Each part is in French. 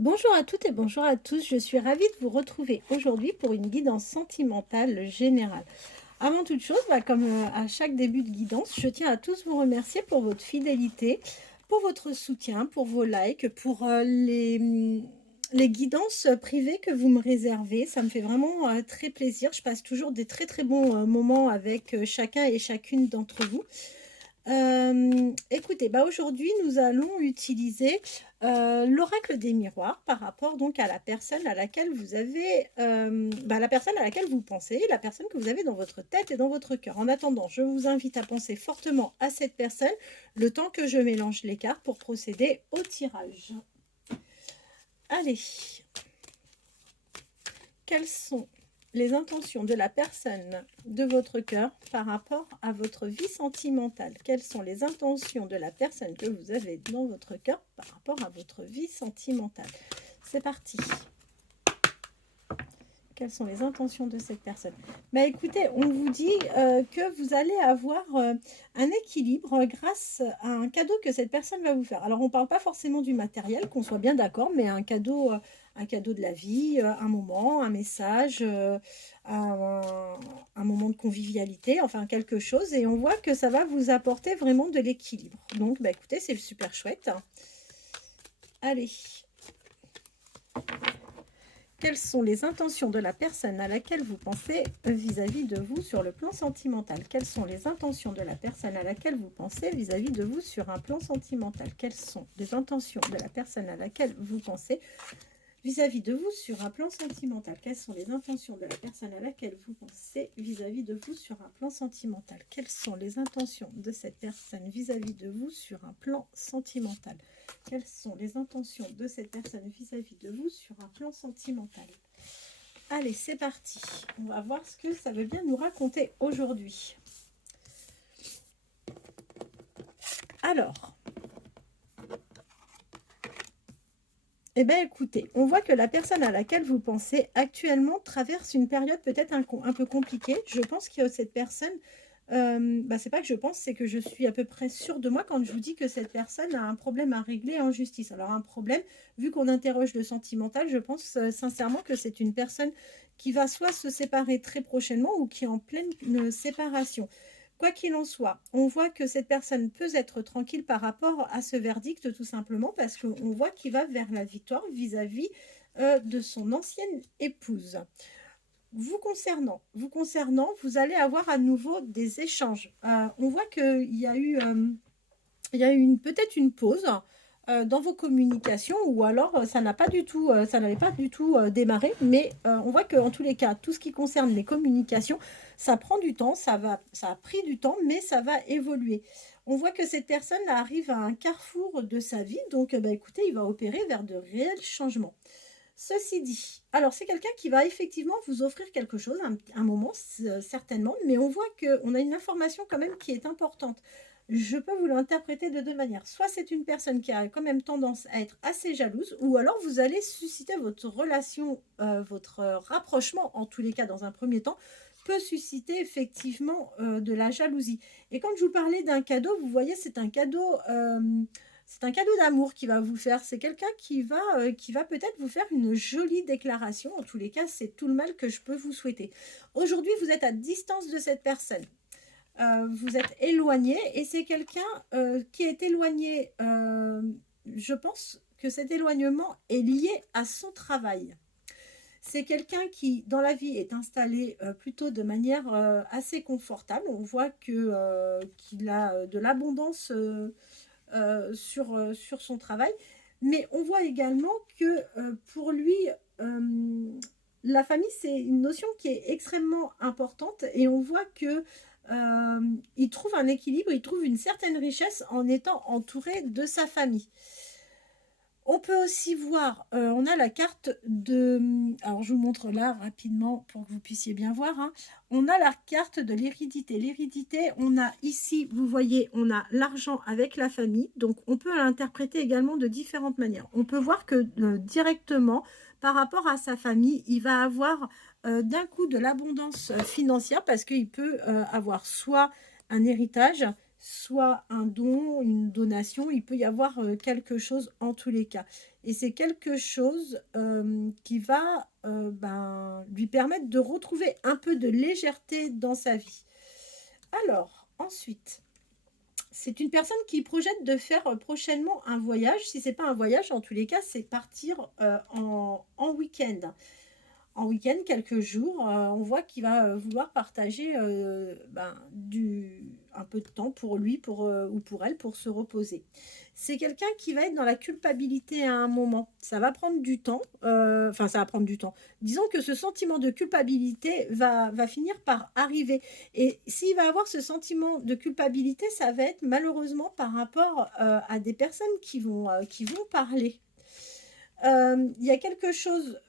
Bonjour à toutes et bonjour à tous, je suis ravie de vous retrouver aujourd'hui pour une guidance sentimentale générale. Avant toute chose, comme à chaque début de guidance, je tiens à tous vous remercier pour votre fidélité, pour votre soutien, pour vos likes, pour les guidances privées que vous me réservez. Ça me fait vraiment très plaisir. Je passe toujours des très très bons moments avec chacun et chacune d'entre vous. Écoutez, aujourd'hui, nous allons utiliser, l'oracle des miroirs par rapport donc à la personne à laquelle vous avez, la personne à laquelle vous pensez, la personne que vous avez dans votre tête et dans votre cœur. En attendant, je vous invite à penser fortement à cette personne, le temps que je mélange les cartes pour procéder au tirage. Allez, quelles sont les intentions de la personne de votre cœur par rapport à votre vie sentimentale? Quelles sont les intentions de la personne que vous avez dans votre cœur par rapport à votre vie sentimentale? C'est parti. Quelles sont les intentions de cette personne? Écoutez, on vous dit que vous allez avoir un équilibre grâce à un cadeau que cette personne va vous faire. Alors, on ne parle pas forcément du matériel, qu'on soit bien d'accord, mais un cadeau de la vie, un moment, un message, un moment de convivialité, enfin quelque chose. Et on voit que ça va vous apporter vraiment de l'équilibre. Donc, écoutez, c'est super chouette. Allez. Quelles sont les intentions de la personne à laquelle vous pensez vis-à-vis de vous sur le plan sentimental? Quelles sont les intentions de la personne à laquelle vous pensez vis-à-vis de vous sur un plan sentimental? Quelles sont les intentions de la personne à laquelle vous pensez vis-à-vis de vous sur un plan sentimental? Quelles sont les intentions de la personne à laquelle vous pensez vis-à-vis de vous sur un plan sentimental? Quelles sont les intentions de cette personne vis-à-vis de vous sur un plan sentimental? Quelles sont les intentions de cette personne vis-à-vis de vous sur un plan sentimental? Allez, c'est parti. On va voir ce que ça veut bien nous raconter aujourd'hui. Alors, écoutez, on voit que la personne à laquelle vous pensez actuellement traverse une période peut-être un peu compliquée. Je pense que cette personne, c'est pas que je pense, c'est que je suis à peu près sûre de moi quand je vous dis que cette personne a un problème à régler en justice. Alors un problème, vu qu'on interroge le sentimental, je pense sincèrement que c'est une personne qui va soit se séparer très prochainement ou qui est en pleine séparation. Quoi qu'il en soit, on voit que cette personne peut être tranquille par rapport à ce verdict, tout simplement parce qu'on voit qu'il va vers la victoire vis-à-vis de son ancienne épouse. Vous concernant, vous allez avoir à nouveau des échanges. On voit qu'il y a eu, peut-être une pause dans vos communications, ou alors ça n'avait pas du tout démarré, mais on voit qu'en tous les cas, tout ce qui concerne les communications, ça prend du temps, ça a pris du temps, mais ça va évoluer. On voit que cette personne arrive à un carrefour de sa vie, donc écoutez, il va opérer vers de réels changements. Ceci dit, alors c'est quelqu'un qui va effectivement vous offrir quelque chose, un moment certainement, mais on voit qu'on a une information quand même qui est importante. Je peux vous l'interpréter de deux manières. Soit c'est une personne qui a quand même tendance à être assez jalouse, ou alors vous allez susciter votre relation, votre rapprochement, en tous les cas dans un premier temps, peut susciter effectivement de la jalousie. Et quand je vous parlais d'un cadeau, vous voyez, c'est un cadeau d'amour qui va vous faire. C'est quelqu'un qui va peut-être vous faire une jolie déclaration. En tous les cas, c'est tout le mal que je peux vous souhaiter. Aujourd'hui, vous êtes à distance de cette personne. Vous êtes éloigné et c'est quelqu'un qui est éloigné. Je pense que cet éloignement est lié à son travail. C'est quelqu'un qui, dans la vie, est installé plutôt de manière assez confortable. On voit qu'il a de l'abondance sur son travail. Mais on voit également que pour lui, la famille, c'est une notion qui est extrêmement importante et on voit que il trouve un équilibre, il trouve une certaine richesse en étant entouré de sa famille. On peut aussi voir, on a la carte de, alors je vous montre là rapidement pour que vous puissiez bien voir, hein. On a la carte de l'hérédité. L'hérédité, on a ici, vous voyez, on a l'argent avec la famille, donc on peut l'interpréter également de différentes manières. On peut voir que directement, par rapport à sa famille, il va avoir d'un coup de l'abondance financière parce qu'il peut avoir soit un héritage, soit un don, une donation, il peut y avoir quelque chose en tous les cas. Et c'est quelque chose qui va lui permettre de retrouver un peu de légèreté dans sa vie. Alors, ensuite, c'est une personne qui projette de faire prochainement un voyage. Si ce n'est pas un voyage, en tous les cas, c'est partir en week-end. En week-end, quelques jours, on voit qu'il va vouloir partager un peu de temps pour lui ou pour elle pour se reposer. C'est quelqu'un qui va être dans la culpabilité à un moment. Ça va prendre du temps. Ça va prendre du temps. Disons que ce sentiment de culpabilité va finir par arriver. Et s'il va avoir ce sentiment de culpabilité, ça va être malheureusement par rapport à des personnes qui vont parler. Il y a quelque chose,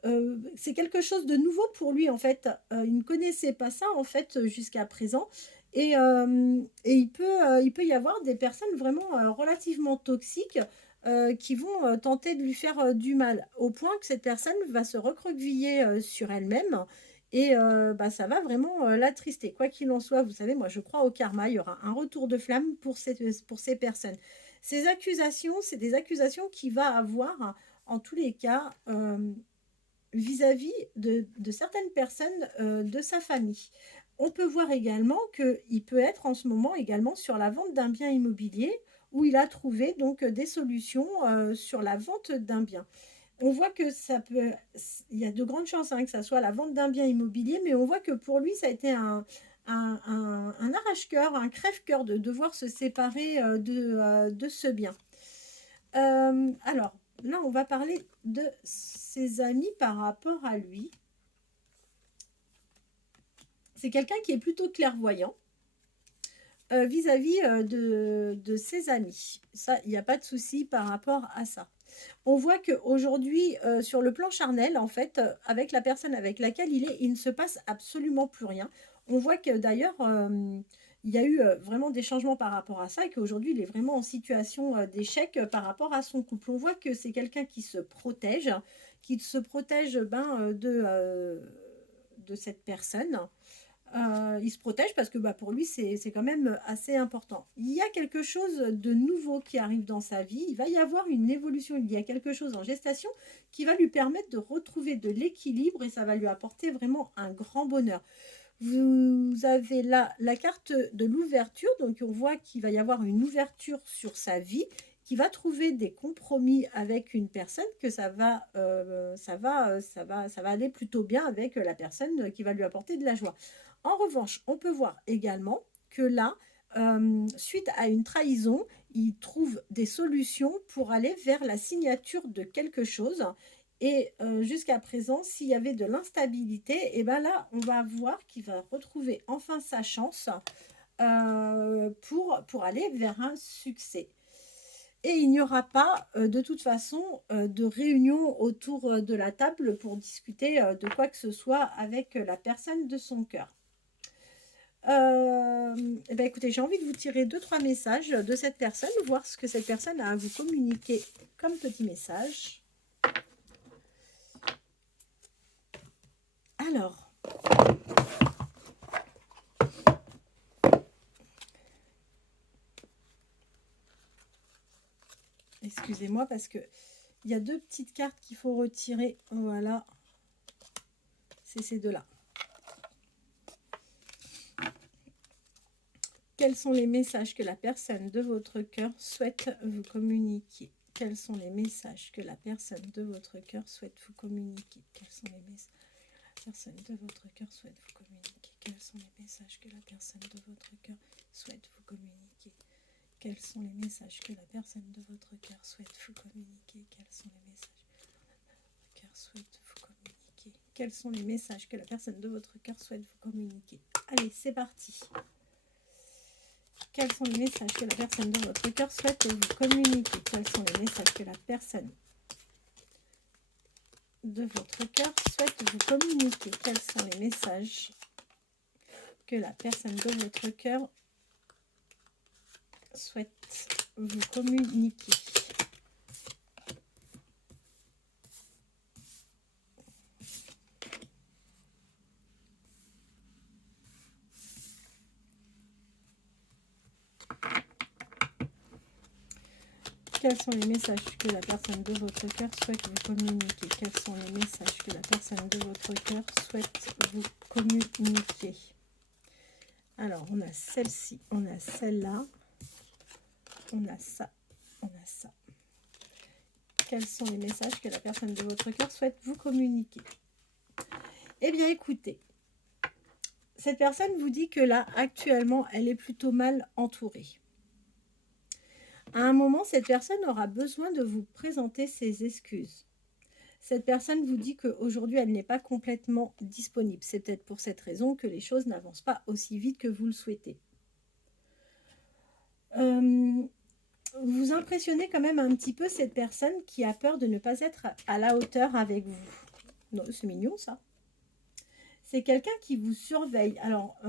c'est quelque chose de nouveau pour lui en fait. Il ne connaissait pas ça en fait jusqu'à présent. Et il peut y avoir des personnes vraiment relativement toxiques qui vont tenter de lui faire du mal, au point que cette personne va se recroqueviller sur elle-même. Et ça va vraiment l'attrister. Quoi qu'il en soit, vous savez, moi je crois au karma, il y aura un retour de flamme pour ces personnes. Ces accusations, c'est des accusations qu'il va avoir en tous les cas, vis-à-vis de certaines personnes de sa famille. On peut voir également qu'il peut être en ce moment également sur la vente d'un bien immobilier où il a trouvé donc des solutions sur la vente d'un bien. On voit que il y a de grandes chances que ça soit la vente d'un bien immobilier, mais on voit que pour lui, ça a été un arrache-cœur, un crève-cœur de devoir se séparer de ce bien. Alors, là, on va parler de ses amis par rapport à lui. C'est quelqu'un qui est plutôt clairvoyant vis-à-vis de ses amis. Ça, il n'y a pas de souci par rapport à ça. On voit qu'aujourd'hui, sur le plan charnel, en fait, avec la personne avec laquelle il est, il ne se passe absolument plus rien. On voit que d'ailleurs, il y a eu vraiment des changements par rapport à ça et qu'aujourd'hui, il est vraiment en situation d'échec par rapport à son couple. On voit que c'est quelqu'un qui se protège de cette personne. Il se protège parce que pour lui, c'est quand même assez important. Il y a quelque chose de nouveau qui arrive dans sa vie. Il va y avoir une évolution. Il y a quelque chose en gestation qui va lui permettre de retrouver de l'équilibre et ça va lui apporter vraiment un grand bonheur. Vous avez là la carte de l'ouverture. Donc, on voit qu'il va y avoir une ouverture sur sa vie, qui va trouver des compromis avec une personne, que ça va aller plutôt bien avec la personne qui va lui apporter de la joie. En revanche, on peut voir également que là, suite à une trahison, il trouve des solutions pour aller vers la signature de quelque chose. Et jusqu'à présent, s'il y avait de l'instabilité, et bien là, on va voir qu'il va retrouver enfin sa chance pour aller vers un succès. Et il n'y aura pas de toute façon de réunion autour de la table pour discuter de quoi que ce soit avec la personne de son cœur. Écoutez, j'ai envie de vous tirer 2-3 messages de cette personne, voir ce que cette personne a à vous communiquer comme petit message. Alors, excusez-moi parce que il y a 2 petites cartes qu'il faut retirer. Voilà, c'est ces deux-là. Quels sont les messages que la personne de votre cœur souhaite vous communiquer? Quels sont les messages que la personne de votre cœur souhaite vous communiquer? Quels sont les messages que la personne de votre cœur souhaite vous communiquer? Quels sont les messages que la personne de votre cœur souhaite vous communiquer? Quels sont les messages que la personne de votre cœur souhaite vous communiquer? Quels sont les messages que votre cœur souhaite vous communiquer? Quels sont les messages que la personne de votre cœur souhaite vous communiquer? Allez, c'est parti. Quels sont les messages que la personne de votre cœur souhaite vous communiquer? Quels sont les messages que la personne de votre cœur souhaite vous communiquer? Quels sont les messages que la personne de votre cœur souhaite vous communiquer? Quels sont les messages que la personne de votre cœur souhaite vous communiquer? Quels sont les messages que la personne de votre cœur souhaite vous communiquer? Alors, on a celle-ci, on a celle-là, on a ça, on a ça. Quels sont les messages que la personne de votre cœur souhaite vous communiquer? Eh bien, écoutez, cette personne vous dit que là, actuellement, elle est plutôt mal entourée. À un moment, cette personne aura besoin de vous présenter ses excuses. Cette personne vous dit qu'aujourd'hui, elle n'est pas complètement disponible. C'est peut-être pour cette raison que les choses n'avancent pas aussi vite que vous le souhaitez. Vous impressionnez quand même un petit peu cette personne qui a peur de ne pas être à la hauteur avec vous. Non, c'est mignon ça. C'est quelqu'un qui vous surveille. Alors,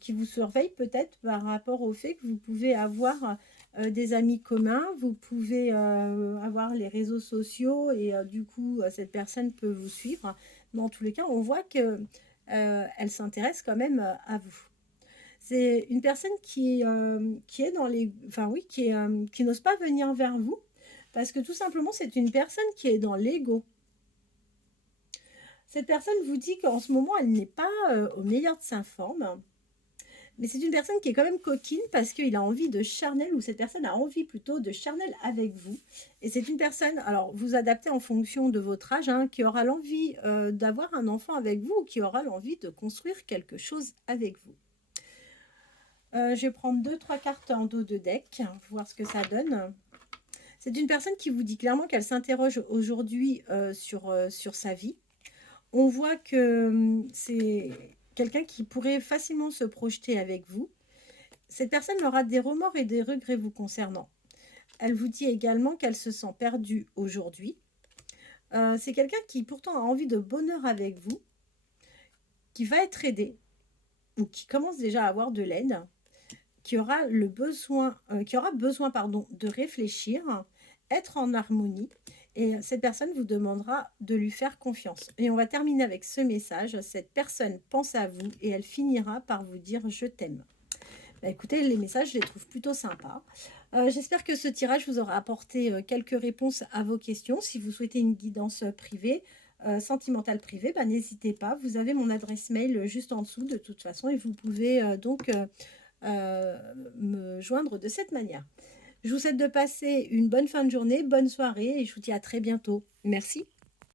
qui vous surveille peut-être par rapport au fait que vous pouvez avoir des amis communs, vous pouvez avoir les réseaux sociaux et du coup, cette personne peut vous suivre. Mais en tous les cas, on voit que elle s'intéresse quand même à vous. C'est une personne qui est dans les... Enfin oui, qui n'ose pas venir vers vous parce que tout simplement, c'est une personne qui est dans l'ego. Cette personne vous dit qu'en ce moment, elle n'est pas au meilleur de sa forme. Mais c'est une personne qui est quand même coquine parce qu'il a envie de charnel, ou cette personne a envie plutôt de charnel avec vous. Et c'est une personne, alors vous adaptez en fonction de votre âge, hein, qui aura l'envie d'avoir un enfant avec vous ou qui aura l'envie de construire quelque chose avec vous. Je vais prendre 2-3 cartes en dos de deck, voir ce que ça donne. C'est une personne qui vous dit clairement qu'elle s'interroge aujourd'hui sur sa vie. On voit que c'est quelqu'un qui pourrait facilement se projeter avec vous. Cette personne aura des remords et des regrets vous concernant. Elle vous dit également qu'elle se sent perdue aujourd'hui. C'est quelqu'un qui pourtant a envie de bonheur avec vous, qui va être aidé, ou qui commence déjà à avoir de l'aide, qui aura besoin de réfléchir, être en harmonie. Et cette personne vous demandera de lui faire confiance. Et on va terminer avec ce message. Cette personne pense à vous et elle finira par vous dire « je t'aime ». Bah, écoutez, les messages, je les trouve plutôt sympas. J'espère que ce tirage vous aura apporté quelques réponses à vos questions. Si vous souhaitez une guidance privée, sentimentale privée, bah, n'hésitez pas. Vous avez mon adresse mail juste en dessous de toute façon et vous pouvez me joindre de cette manière. Je vous souhaite de passer une bonne fin de journée, bonne soirée et je vous dis à très bientôt. Merci.